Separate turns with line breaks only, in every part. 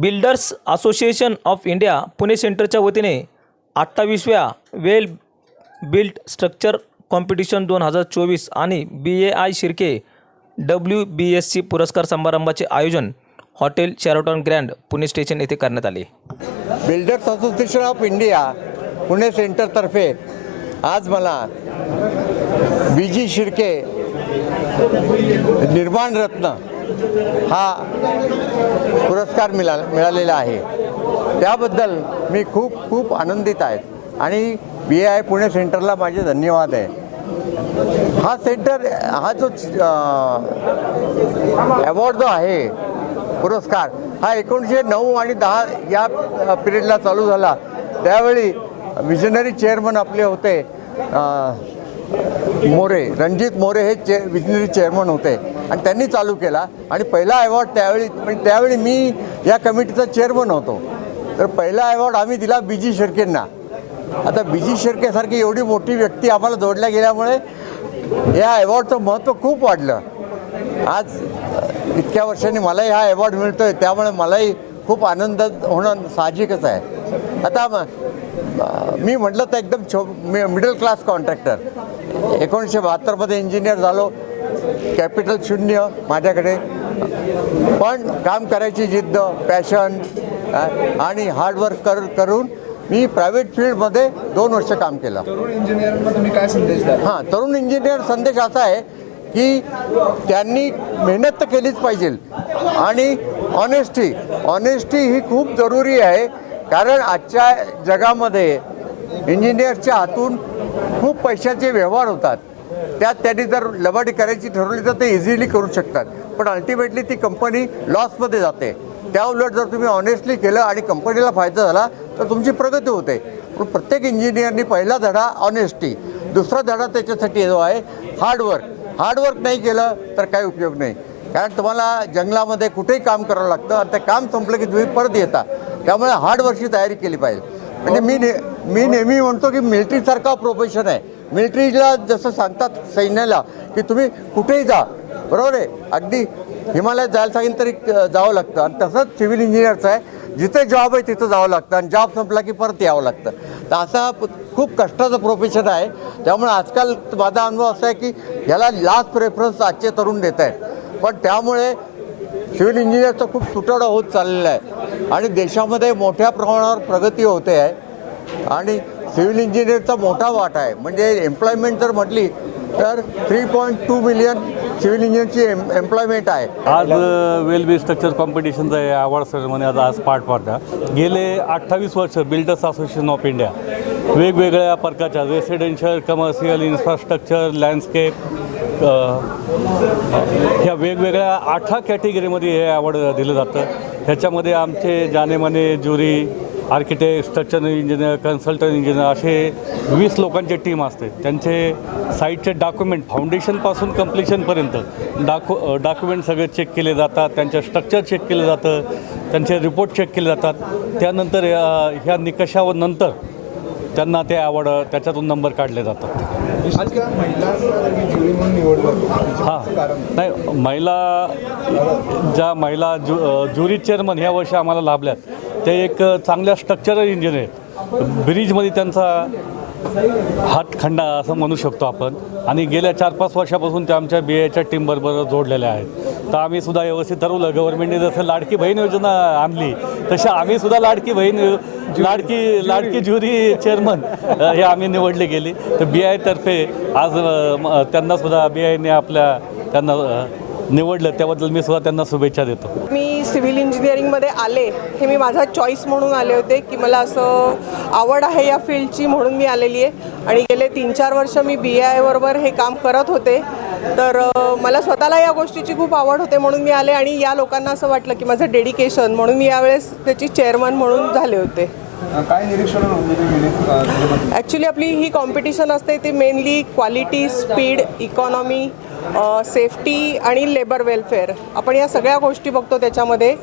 Builders association of India Pune सेंटरच्या वतीने अठ्ठावीसव्या वेल बिल्ट स्ट्रक्चर कॉम्पिटिशन दोन हजार चोवीस आणि B A I Shirke W B S C पुरस्कार समारंभाचे आयोजन hotel Sheraton grand Pune station येथे करण्यात आले.
Builders association of India Pune सेंटरतर्फे आज मला बी जी शिर्के निर्माण रत्न हा पुरस्कार मिळा मिळालेला आहे. त्याबद्दल मी खूप खूप आनंदित आहे आणि बी आय पुणे सेंटरला माझे धन्यवाद आहे. हा सेंटर हा जो अवॉर्ड जो आहे पुरस्कार हा एकोणीसशे नऊ आणि दहा या पिरियडला चालू झाला. त्यावेळी विजनरी चेअरमन आपले होते आ, मोरे रणजित मोरे हे चे विजनरी चेअरमन होते. आणि त्यांनी चालू केला. आणि पहिला अवॉर्ड त्यावेळी म्हणजे त्यावेळी मी या कमिटीचा चेअरमन होतो. तर पहिला अवॉर्ड आम्ही दिला बी जी आता बी जी एवढी मोठी व्यक्ती आम्हाला जोडल्या गेल्यामुळे या अवॉर्डचं महत्त्व खूप वाढलं. आज इतक्या वर्षांनी मलाही हा अवॉर्ड मिळतोय. त्यामुळे मलाही खूप आनंद होणं साहजिकच आहे. आता मी म्हटलं तर एकदम छो मिडल क्लास कॉन्ट्रॅक्टर एकोणीसशे बहात्तरमध्ये इंजिनियर झालो. कॅपिटल शून्य माझ्याकडे. पण काम करायची जिद्द पॅशन आणि हार्डवर्क कर करून मी प्रायव्हेट फील्डमध्ये दोन वर्ष काम केलं.
तरुण इंजिनिअरांना तुम्ही काय संदेश द्याल?
हां तरुण इंजिनियर संदेश असा आहे की त्यांनी मेहनत तर केलीच पाहिजे. आणि ऑनेस्टी ऑनेस्टी ही खूप जरुरी आहे. कारण आजच्या जगामध्ये इंजिनियरच्या हातून खूप पैशाचे व्यवहार होतात. त्यात त्यांनी जर लबाडी करायची ठरवली तर ते इझिली करू शकतात. पण अल्टिमेटली ती कंपनी लॉसमध्ये जाते. त्या उलट जर तुम्ही ऑनेस्टली केलं आणि कंपनीला फायदा झाला तर तुमची प्रगती होते. पण प्रत्येक इंजिनियरनी पहिला धडा ऑनेस्टी दुसरा धडा त्याच्यासाठी जो आहे हार्डवर्क हार्डवर्क नाही केलं तर काही उपयोग नाही. कारण तुम्हाला जंगलामध्ये कुठेही काम करावं लागतं आणि ते काम संपलं की तुम्ही परत येता. त्यामुळे हार्डवर्कची तयारी केली पाहिजे. म्हणजे मी ने मी नेहमी म्हणतो की मिलिटरीसारखा प्रोफेशन आहे. मिलिटरीला जसं सांगतात सैन्याला की तुम्ही कुठेही जा बरोबर आहे? अगदी हिमालयात जायला सांगेल तरी जावं लागतं. आणि तसंच सिव्हिल इंजिनियरचं आहे जिथे जॉब आहे तिथं जावं लागतं आणि जॉब संपला की परत यावं लागतं. तर असा खूप कष्टाचं प्रोफेशन आहे. त्यामुळे आजकाल माझा अनुभव असा आहे की ह्याला लास्ट प्रेफरन्स आजचे तरुण देत आहेत. पण त्यामुळे सिव्हिल इंजिनियरचा खूप तुटवडा होत चाललेला आहे. आणि देशामध्ये मोठ्या प्रमाणावर प्रगती होते आहे. आणि सिव्हिल इंजिनियरचा मोठा वाटा आहे. म्हणजे एम्प्लॉयमेंट जर म्हटली तर three point two million civil इंजिनियरची M employment आहे.
आज वेल बी स्ट्रक्चर कॉम्पिटिशनचा या अवॉर्ड सेरेमनी आज आज पार्ट पाडता गेले अठ्ठावीस वर्ष बिल्डर्स असोसिएशन ऑफ इंडिया. वेगवेगळ्या प्रकारच्या रेसिडेन्शियल कमर्शियल इन्फ्रास्ट्रक्चर लँडस्केप ह्या वेगवेगळ्या अठरा कॅटेगरीमध्ये हे अवॉर्ड दिलं जातं. ह्याच्यामध्ये आमचे जानेमाने jury architect structure engineer consultant engineer असे वीस लोकांची टीम असते. त्यांचे साईटचे डॉक्युमेंट फाउंडेशनपासून कम्प्लिशनपर्यंत डाकु डॉक्युमेंट सगळे चेक केले जातात त्यांचं स्ट्रक्चर चेक केलं जातं त्यांचे रिपोर्ट चेक केले जातात. त्यानंतर ह्या निकषावर नंतर त्यांना ते आवड त्याच्यातून नंबर काढले जातात. हां. नाही महिला ज्या महिला जु ज्युरी चेअरमन ह्या वर्षी आम्हाला लाभल्यात ते एक चांगल्या स्ट्रक्चरल इंजिनियर ब्रिजमध्ये त्यांचा हातखंडा असं म्हणू शकतो आपण. आणि गेल्या चार पाच वर्षापासून त्या आमच्या बी एच्या टीमबरोबर जोडलेल्या आहेत. तर आम्ही सुद्धा व्यवस्थित ठरवलं गव्हर्नमेंटने जसं लाडकी बहीण योजना आणली तशी आम्ही सुद्धा लाडकी बहीण लाडकी लाडकी ज्युरी चेअरमन हे आम्ही निवडले गेली. तर बी आयतर्फे आज त्यांनासुद्धा त्यांना सुद्धा बी आयने आपल्या त्यांना निवडलं. त्याबद्दल मी सुद्धा त्यांना शुभेच्छा देतो.
मी सिव्हिल इंजिनिअरिंगमध्ये आले हे मी माझा चॉईस म्हणून आले होते की मला असं आवड आहे या फील्डची म्हणून मी आलेली आहे. आणि गेले तीन चार वर्ष मी बी आयबरोबर हे काम करत होते. तर मला स्वतःला या गोष्टीची खूप आवड होते म्हणून मी आले आणि या लोकांना असं वाटलं की माझं डेडिकेशन म्हणून मी यावेळेस त्याची चेअरमन म्हणून झाले होते.
काय निरीक्षण?
ॲक्च्युली आपली ही कॉम्पिटिशन असते ती mainly quality speed economy safety आणि लेबर वेलफेअर आपण या सगळ्या गोष्टी बघतो त्याच्यामध्ये.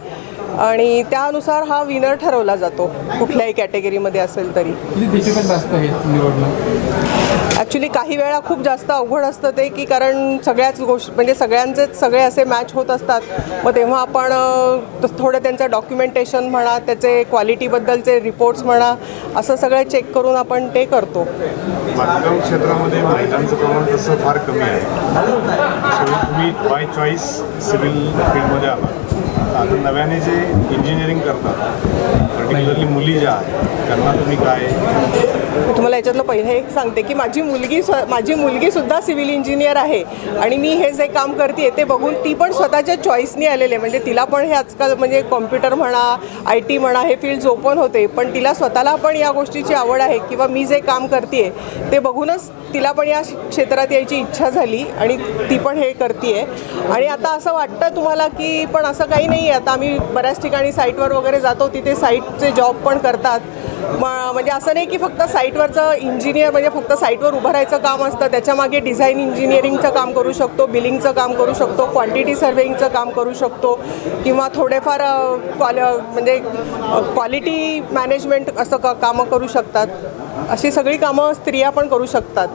आणि त्यानुसार हा विनर ठरवला जातो कुठल्याही कॅटेगरीमध्ये असेल तरी.
हे
ॲक्च्युली काही वेळा खूप जास्त अवघड असतं ते की कारण सगळ्याच गोष्ट म्हणजे सगळ्यांचेच सगळे असे मॅच होत असतात. मग तेव्हा आपण थोडं त्यांचं डॉक्युमेंटेशन म्हणा त्याचे क्वालिटीबद्दलचे रिपोर्ट्स म्हणा असं सगळं चेक करून आपण ते करतो.
बांधकाम क्षेत्रामध्ये महिलांचं प्रमाण तसं फार कमी आहे. तुम्ही बाय चॉईस सिव्हिल फील्डमध्ये आला आता नव्याने जे इंजिनिअरिंग करतात पर्टिक्युलरली मुली ज्या आहेत त्यांना तुम्ही काय
मी तुम्हाला याच्यातलं पहिलं एक सांगते की माझी मुलगी स्व माझी मुलगीसुद्धा सिव्हिल इंजिनियर आहे आणि मी हे जे काम करते ते बघून ती पण स्वतःच्या चॉईसनी आलेले म्हणजे तिला पण हे आजकाल म्हणजे कॉम्प्युटर म्हणा आय टी म्हणा हे फील्ड ओपन होते पण तिला स्वतःला पण या गोष्टीची आवड आहे किंवा मी जे काम करते ते बघूनच तिला पण या क्षेत्रात यायची इच्छा झाली आणि ती पण हे करते आणि आता असं वाटतं तुम्हाला की पण असं काही नाही आहे आता आम्ही बऱ्याच ठिकाणी साईटवर वगैरे जातो तिथे साईटचे जॉब पण करतात. म्हणजे असं नाही की फक्त साईटवरचं इंजिनियर म्हणजे फक्त साईटवर उभं राहायचं काम असतं त्याच्यामागे डिझाईन इंजिनिअरिंगचं काम करू शकतो बिलिंगचं काम करू शकतो क्वांटिटी सर्वेईंगचं काम करू शकतो किंवा थोडेफार क्वाल म्हणजे क्वालिटी मॅनेजमेंट असं क कामं करू शकतात. अशी सगळी कामं स्त्रिया पण करू शकतात.